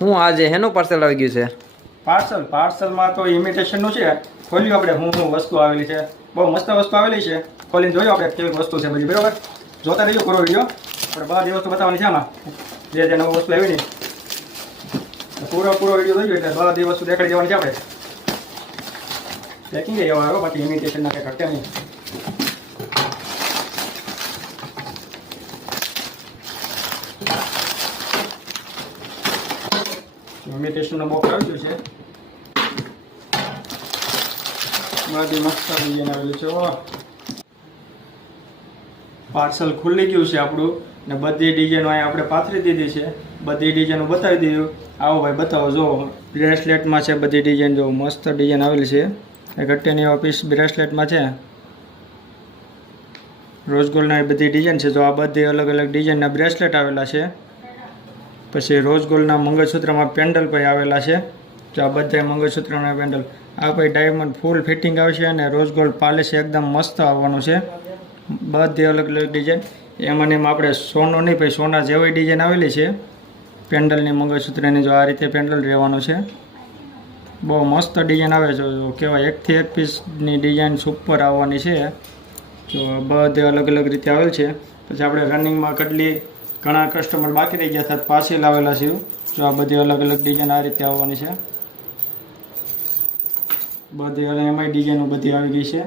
હું આજે હેનું પાર્સલ આવી ગયું છે? પાર્સલમાં તો ઇમિટેશનનું છે. ખોલ્યું આપણે હું વસ્તુ આવેલી છે. બહુ મસ્ત વસ્તુ આવેલી છે. ખોલીને જોયો આપણે કેવી વસ્તુ છે બધી, બરાબર? જોતા રહીજો પૂરો વિડીયો. આપણે બધી વસ્તુ બતાવવાની છે આમાં, જે નવી વસ્તુ આવી નહીં. પૂરો વિડીયો જોયો એટલે બધી વસ્તુ દેખાડી દેવાની છે આપણે. પેકિંગ એવા આવ્યો, બાકી ઇમિટેશનના કંઈ ઘટે નહીં. ઇમિટેશનનો બોક્સ આવી ગયું છે. બધી મસ્ત ડિઝાઇન આવેલી છે. પાર્સલ ખુલ્લી ગયું છે આપણું ને બધી ડિઝાઇનો અહીં આપણે પાથરી દીધી છે. બધી ડિઝાઇનો બતાવી દીધું. આવો ભાઈ બતાવો. જો બ્રેસલેટમાં છે બધી ડિઝાઇન, જો મસ્ત ડિઝાઇન આવેલી છે. એ ઘટ્ટીની પીસ બ્રેસલેટમાં છે. રોઝ ગોલ્ડના બધી ડિઝાઇન છે. જો આ બધી અલગ અલગ ડિઝાઇનના બ્રેસલેટ આવેલા છે. પછી રોઝ ગોલ્ડના મંગળસૂત્રમાં પેન્ડલ પણ આવેલા છે. જો આ બધા મંગળસૂત્રના પેન્ડલ. આ પછી ડાયમંડ ફૂલ ફિટિંગ આવશે અને રોઝ ગોલ્ડ પાલિશ એકદમ મસ્ત આવવાનું છે. બધી અલગ અલગ ડિઝાઇન. એમાં આપણે સોનું નહીં, પછી સોના જેવી ડિઝાઇન આવેલી છે પેન્ડલની, મંગળસૂત્રની. જો આ રીતે પેન્ડલ રહેવાનું છે. બહુ મસ્ત ડિઝાઇન આવે છે. જો કહેવાય એકથી એક પીસની ડિઝાઇન સુપર આવવાની છે. જો બધે અલગ અલગ રીતે આવેલ છે. પછી આપણે રનિંગમાં કેટલી ઘણા કસ્ટમર બાકી રહી ગયા હતા, પાછી લાવેલા છે. જો આ બધી અલગ અલગ ડિઝાઇન આ રીતે આવવાની છે. બધી એમાંય ડિઝાઇનો બધી આવી ગઈ છે.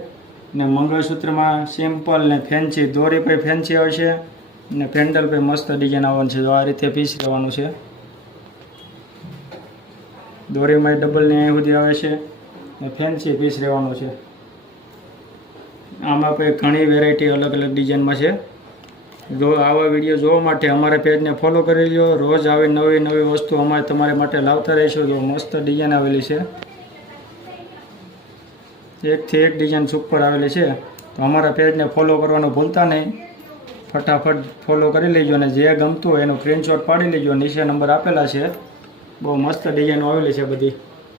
ને મંગળસૂત્રમાં સિમ્પલ ને ફેન્સી, દોરી પર ફેન્સી આવશે ને પેન્ડલ પર મસ્ત ડિઝાઇન આવવાનું છે. જો આ રીતે પીસ રહેવાનું છે. દોરીમાં ડબલ ને અહીં સુધી આવે છે ને ફેન્સી પીસ રહેવાનું છે. આમાં પણ ઘણી વેરાયટી અલગ અલગ ડિઝાઇનમાં છે. જો આવા વિડીયો જોવા માટે અમારા પેજને ફોલો કરી લો. રોજ આવી નવી વસ્તુ અમારે તમારા માટે લાવતા રહીશું. જો મસ્ત ડિઝાઇન આવેલી છે. એકથી એક ડિઝાઇન સુપર આવેલી છે. તો અમારા પેજને ફોલો કરવાનું ભૂલતા નહીં. ફટાફટ ફોલો કરી લેજો અને જે ગમતું હોય એનું સ્ક્રીનશોટ પાડી લેજો. નીચે નંબર આપેલા છે. બહુ મસ્ત ડિઝાઇનો આવેલી છે બધી.